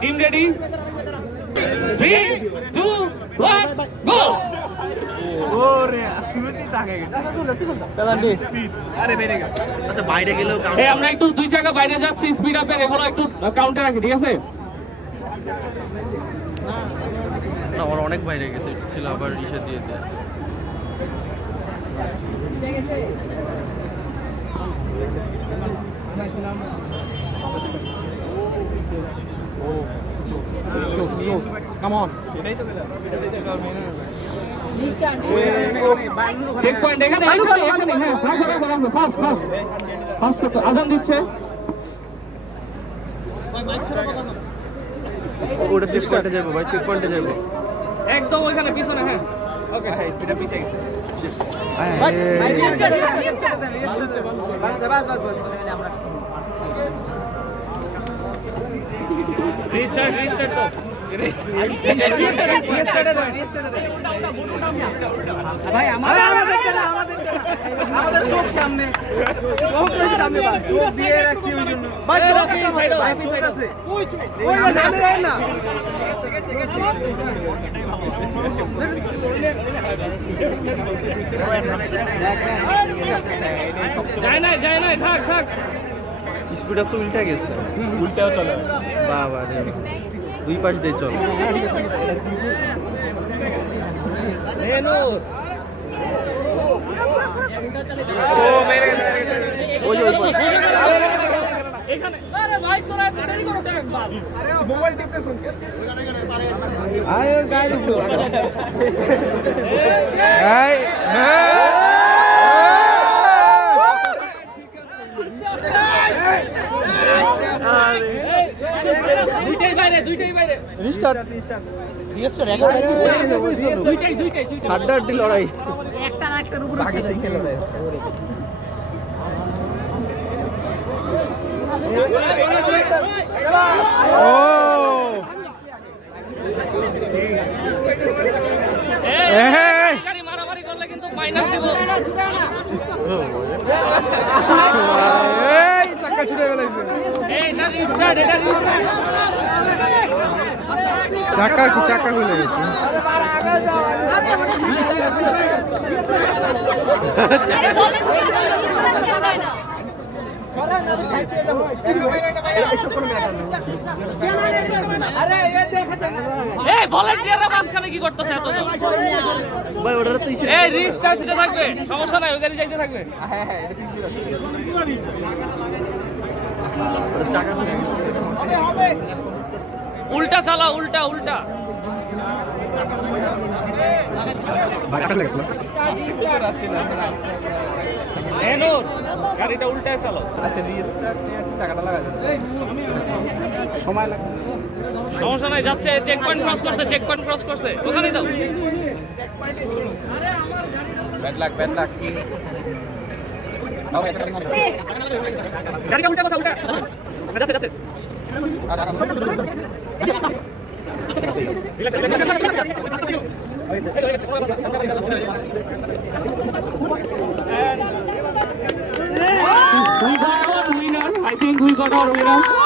Team ready? 3, 2, 1, go! আমরা একটু 2 জায়গা বাইরে যাচ্ছি, স্পিড আপের এগুলো একটু কাউন্টে রাখি, ঠিক আছে? না, ওরা অনেক বাইরে গেছে, ছিল আবার রিসে দিয়ে দেয়। Come on. চেক পয়েন্ট এখানে হ্যাঁ, রাখো ফাস্ট করতে আজান দিচ্ছে। ওটা চেক পয়েন্টে যাবো ভাই, চেক পয়েন্টে যাবো একদম ওইখানে পিছনে। হ্যাঁ ওকে, হ্যাঁ স্পিডটা পিছে গেছে। রিস্টার্ট তো ভাই আমাদের চোখ সামনে চোখ দিয়ে রাখছি ওই জন্য ভাই চোখ আছে ওই না যায় না থাক স্পিড আপ তো উল্টা গেছে, উল্টাও চলে বাবা রে, দুই পাশ দিয়ে চল। ও মেরে গেছে ওই এখানে। আরে ভাই তোরা এত দেরি করছ একবার, আরে মোবাইল টিপতেছ আয় গাড়ি এই দুইটাই বাইরে রিস্টার্ট দুইটাই হাড্ডাহাড্ডি লড়াই, একটা না একটার উপর ভাগে খেলে দেয়। ও মারামারি করলে কিন্তু মাইনাস দেব। এই চাকা ছুটে গেছে, এটা রিস্টার্ট চাকা খুলে গেছে। এই ভলান্টিয়াররা মাঝখানে কি করতেছে এত ভাই? ওটা তো এই রিস্টার্ট দিতে থাকবে, সমস্যা নাই, ওই গাড়ি যাইতে থাকবে। চাকা খুলে গেছে, উল্টা চালা, উল্টা গাড়িটা উল্টায় চালো। আচ্ছা রিস্টার্ট চাকাটা লাগা সময় লাগবে, সমস্যা নাই, যাচ্ছে। চেক পয়েন্ট ক্রস করছে ওখানেই দাও। ব্যাড লাক গাড়িটা উল্টা যাচ্ছে We got our winner. I think we got our winner.